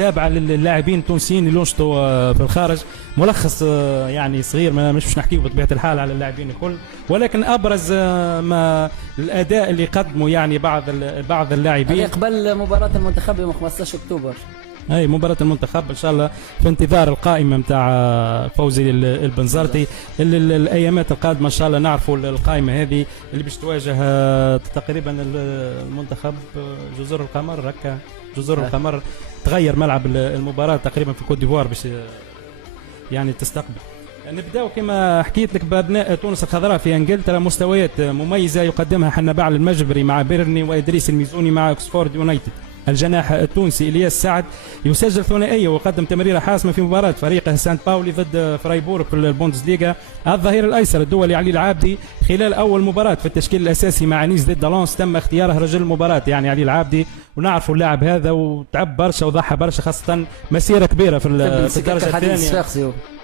متابعه للاعبين التونسيين اللي ينشطوا في الخارج. ملخص يعني صغير، مش باش نحكيه بطبيعه الحال على اللاعبين الكل، ولكن ابرز ما الاداء اللي قدموا يعني بعض اللاعبين قبل مباراه المنتخب يوم 15 اكتوبر. اي مباراة المنتخب ان شاء الله في انتظار القائمة نتاع فوزي البنزرتي. الايامات القادمة ان شاء الله نعرفوا القائمة هذه اللي باش تواجه تقريبا المنتخب جزر القمر. هكا جزر القمر تغير ملعب المباراة تقريبا في كوت ديفوار باش يعني تستقبل. نبداو كما حكيت لك بابناء تونس الخضراء في انجلترا، مستويات مميزة يقدمها حنبال المجبري مع بيرني وادريس الميزوني مع اوكسفورد يونايتد. الجناح التونسي الياس سعد يسجل ثنائيه وقدم تمريره حاسمه في مباراه فريقه سانت باولي ضد فرايبورغ في البوندسليغا. الظهير الايسر الدولي علي العابدي خلال اول مباراه في التشكيل الاساسي مع نيس ضد لانس تم اختياره رجل المباراه يعني علي العابدي، ونعرفوا اللاعب هذا وتعب برشا وضحى برشا، خاصه مسيره كبيره في الدرجه الثانيه.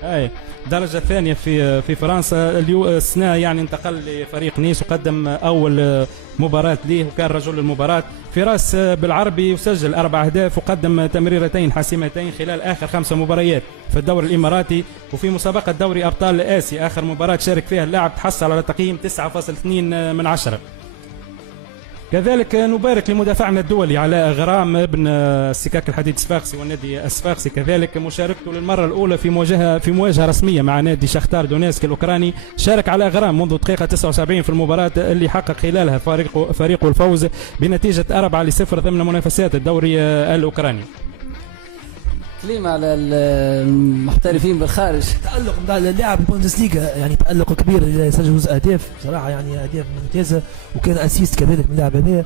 اي الدرجه الثانيه في فرنسا. السنه يعني انتقل لفريق نيس وقدم اول مباراة ليه وكان رجل المباراة. فراس بالعربي يسجل 4 أهداف وقدم تمريرتين حاسمتين خلال آخر 5 مباريات في الدوري الإماراتي وفي مسابقة دوري أبطال آسيا. آخر مباراة شارك فيها اللاعب تحصل على تقييم 9.2/10. كذلك نبارك لمدافعنا الدولي علاء غرام ابن السكاك الحديد الصفاقسي والنادي الصفاقسي، كذلك مشاركته للمرة الأولى في مواجهة رسمية مع نادي شختار دونيسك الأوكراني. شارك علاء غرام منذ دقيقة 79 في المباراة اللي حقق خلالها فريقه الفوز بنتيجة 4-0 ضمن منافسات الدوري الأوكراني. كلمة على المحترفين بالخارج. تألق نتاع اللاعب البوندسليغا، يعني تألق كبير، سجل أهداف بصراحة، يعني أهداف ممتازة وكان أسيست كذلك من اللاعب هذا.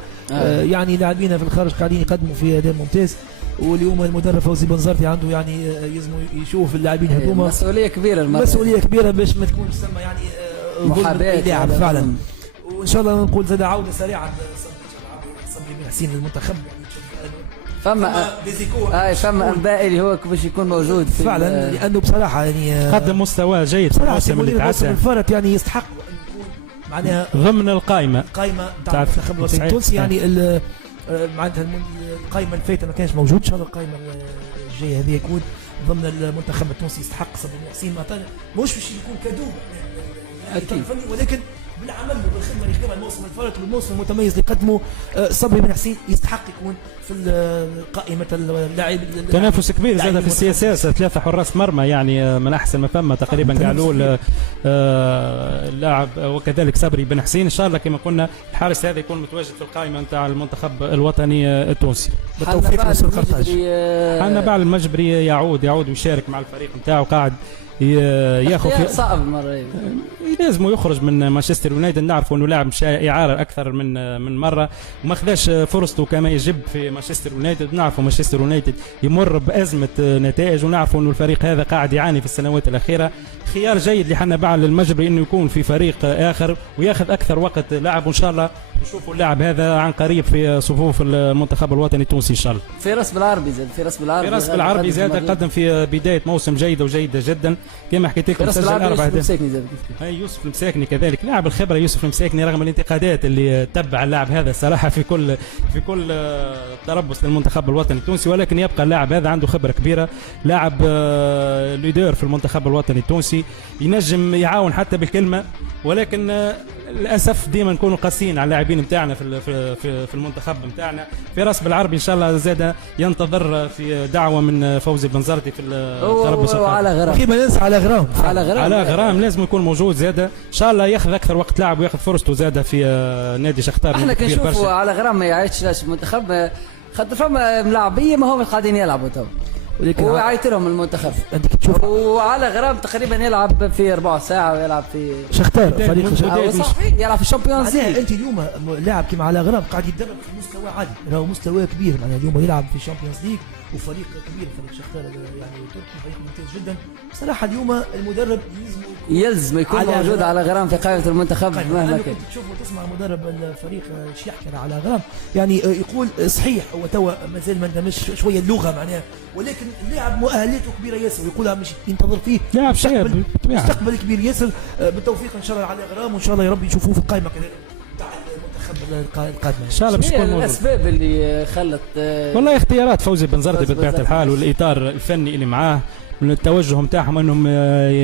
يعني لاعبين في الخارج قاعدين يقدموا في أداء ممتاز، واليوم المدرب فوزي بنزرتي عنده يعني يلزم يشوف اللاعبين هذوما. مسؤولية كبيرة مسؤولية كبيرة باش ما تكونش ثم يعني محاباة لاعب فعلا. وإن شاء الله نقول زاد عودة سريعة صبري بن حسين للمنتخب. فما انباء اللي هو باش يكون موجود فعلا، لانه بصراحه يعني قدم مستوى جيد في الموسم اللي تعدى. الفرق يعني يستحق ان يكون معناها ضمن القائمه تاع المنتخب الوطني التونسي. يعني معناتها القائمه اللي فاتت ما كانش موجود، ان شاء الله القائمه الجايه هذه يكون ضمن المنتخب التونسي. يستحق صبري بن حسين، مش باش يكون كادو اكيد، ولكن بالعمل وبالخدمه اللي خدمها الموسم الفارط والموسم المتميز اللي قدمه صبري بن حسين، يستحق يكون في قائمه اللاعب. تنافس كبير زاد في السياسات، 3 حراس مرمى يعني من احسن ما فما تقريبا قالوا اللاعب، وكذلك صبري بن حسين. ان شاء الله كما قلنا الحارس هذا يكون متواجد في القائمه نتاع المنتخب الوطني التونسي. بالتوفيق لنصر القرطاج. حنبال المجبري يعود ويشارك مع الفريق نتاعو، قاعد ياخذ صعب المره لازم يخرج من مانشستر يونايتد. نعرفوا انه لاعب اعاره اكثر من مره وما خذاش فرصته كما يجب في مانشستر يونايتد. نعرفوا مانشستر يونايتد يمر بازمه نتائج، ونعرفوا انه الفريق هذا قاعد يعاني في السنوات الاخيره. خيار جيد لحنبال المجبري انه يكون في فريق اخر وياخذ اكثر وقت لعب، وان شاء الله نشوفوا اللاعب هذا عن قريب في صفوف المنتخب الوطني التونسي ان شاء الله. فراس بالعربي زاد قدم في بدايه موسم جيده جدا كما حكيت لكم. سجل 4 أهداف. يوسف المساكني كذلك لاعب الخبره. يوسف المساكني رغم الانتقادات اللي تبع اللاعب هذا صراحه في كل تربص للمنتخب الوطني التونسي، ولكن يبقى اللاعب هذا عنده خبره كبيره، لاعب ليدر في المنتخب الوطني التونسي، ينجم يعاون حتى بالكلمه. ولكن للاسف ديما نكونوا قاسيين على اللاعبين نتاعنا في المنتخب نتاعنا. فراس بالعربي ان شاء الله زاد ينتظر في دعوه من فوزي بنزرتي في التربص. وعلى غرام كيما ننسى على غرام لازم يكون موجود زاد ان شاء الله، ياخذ اكثر وقت لعب وياخذ فرصته زاد في نادي شختار. احنا كنشوفوا على غرام ما يعيش المنتخب، خاطر فما ملاعبيه ما هم قاعدين يلعبوا تو، هو عايط لهم المنتخب. انت تشوف وعلى غرام تقريبا يلعب في 4 ساعة ويلعب في شختار فريق صحيح يلعب في الشامبيونز ليج. انت اليوم لاعب كيما على غرام قاعد يتدرب في مستوى عالي، راهو مستوى كبير. يعني اليوم يلعب في الشامبيونز ليج وفريق كبير، فريق شختار يعني تركي، فريق ممتاز جدا صراحه. اليوم المدرب يلزم يكون موجود على غرام في قائمة المنتخب مهما كان. تشوف وتسمع مدرب الفريق ايش يحكي على غرام، يعني يقول صحيح هو توا مازال ما اندمجش شويه اللغه معناها، ولكن اللاعب مؤهلاته كبيره ياسر ويقولها مش ينتظر فيه لاعب شاب مستقبل كبير ياسر. بالتوفيق ان شاء الله على غرام، وان شاء الله يا رب يشوفوه في القائمه كذلك تاع المنتخب القادمه ان شاء الله باش شنو تكون هي موجود. الاسباب اللي خلت والله اختيارات فوزي بنزرتي بطبيعه بنزرتي. الحال والاطار الفني اللي معاه والتوجه نتاعهم انهم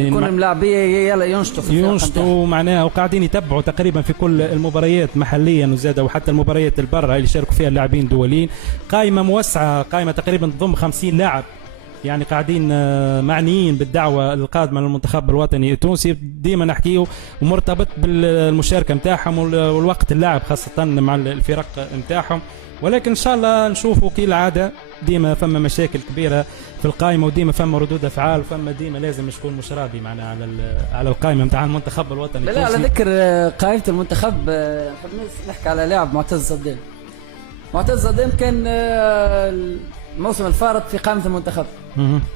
يكون الملاعبيه يلا ينشطوا في الفرق نتاعهم. ينشطوا معناها وقاعدين يتبعوا تقريبا في كل المباريات محليا وزاده وحتى المباريات البرة اللي شاركوا فيها اللاعبين دوليين. قائمه موسعه، قائمه تقريبا تضم 50 لاعب، يعني قاعدين معنيين بالدعوه القادمه للمنتخب الوطني التونسي. ديما نحكيه ومرتبط بالمشاركه نتاعهم والوقت اللاعب خاصه مع الفرق نتاعهم. ولكن ان شاء الله نشوفوا كالعاده ديما فما مشاكل كبيره في القائمه وديما فما ردود افعال وفما ديما لازم تكون مش راضي معنا على القائمه نتاع المنتخب الوطني لا التونسي. على ذكر قائمه المنتخب نحكي على لاعب معتز صدام. معتز صدام كان الموسم الفارط في قائمه المنتخب،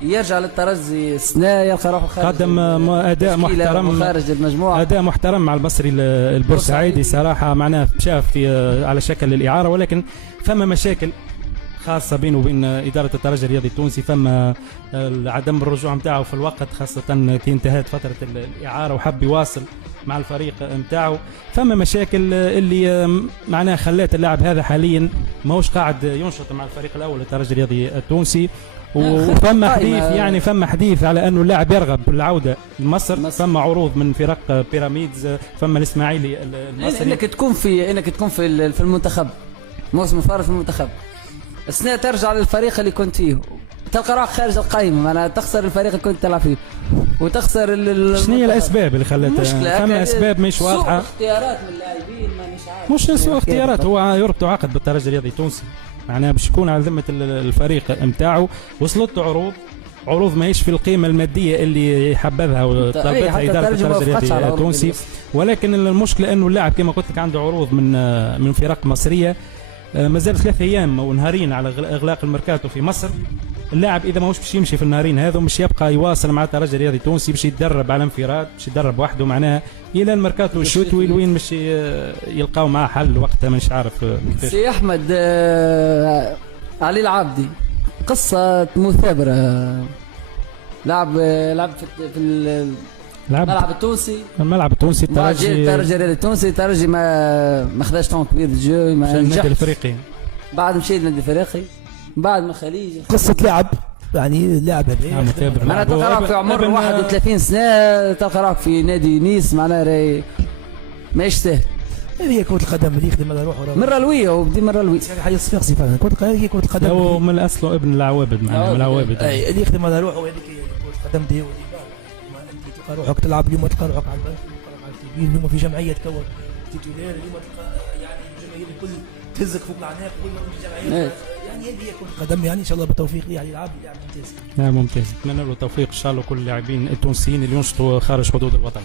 يرجع للترجي السنه يلقى روحه خارج قدم اداء محترم خارج المجموعه، اداء محترم مع المصري البورسعيدي صراحه، معناه شاف في على شكل الاعاره. ولكن فما مشاكل خاصه بينه وبين اداره الترجي الرياضي التونسي، فما عدم الرجوع نتاعه في الوقت خاصه كي انتهت فتره الاعاره وحب يواصل مع الفريق نتاعه. فما مشاكل اللي معناها خلات اللاعب هذا حاليا ماهوش قاعد ينشط مع الفريق الاول الترجي الرياضي التونسي. وفما حديث يعني فما حديث على انه اللاعب يرغب بالعوده لمصر. فما عروض من فرق بيراميدز، فما الاسماعيلي المصري. انك تكون في المنتخب موسم الفارط في المنتخب، السنه ترجع للفريق اللي كنت فيه تلقى روحك خارج القائمه، معناها تخسر الفريق اللي كنت تلعب فيه وتخسر شنو هي الاسباب اللي خلتها؟ فما اسباب مش واضحه، اختيارات من اللاعبين مانيش عارف، مش سوء اختيارات، هو يربطوا عقد بالترجي الرياضي التونسي معناها باش يكون على ذمه الفريق نتاعو. وصلت عروض ماهيش في القيمه الماديه اللي حبذها وطلبتها اداره الترجي الرياضي التونسي. ولكن المشكله انه اللاعب كما قلت لك عنده عروض من فرق مصريه. مازال 3 ايام ونهارين على اغلاق الميركاتو في مصر. اللاعب اذا ماهوش باش يمشي في النهارين هذا مش يبقى يواصل مع الترجي الرياضي التونسي، باش يتدرب على انفراد، باش يتدرب وحده معناها الى الميركاتو الشتوي لوين باش يلقاو معاه حل وقتها مش عارف. سي احمد علي العابدي قصه مثابره، لعب في الملعب التونسي، الترجي الرياضي التونسي. الترجي ما خداش طون كبير الجو، ما نجحش الافريقي، بعد مشي للنادي الافريقي، بعد ما خليج قصه لعب يعني لاعب هذا معناها تلقى في عمر 31 سنه تلقى راك في نادي نيس، معناها ماهيش سهل. هذه كرة القدم اللي يخدم على روحه مرة لوية وبدي مرة لوية يعني حاجة صفاقسي فعلا. هذه كرة القدم هو من اصله ابن العوابد معناها من العوابد اللي يخدم على روحه. هذيك كرة القدم دي تلقى روحك تلعب اليوم، تلقى روحك على البنك، تلقى على التلفزيون. اليوم في جمعية تكون تيتولير، اليوم تلقى يعني الجماهير الكل تهزك فوق العناق كل ما في جمعية. يعني هذه هي كرة القدم يعني ان شاء الله بالتوفيق يعني يلعب ممتاز. ممتاز، نتمنى له التوفيق ان شاء الله كل اللاعبين التونسيين اللي ينشطوا خارج حدود الوطن.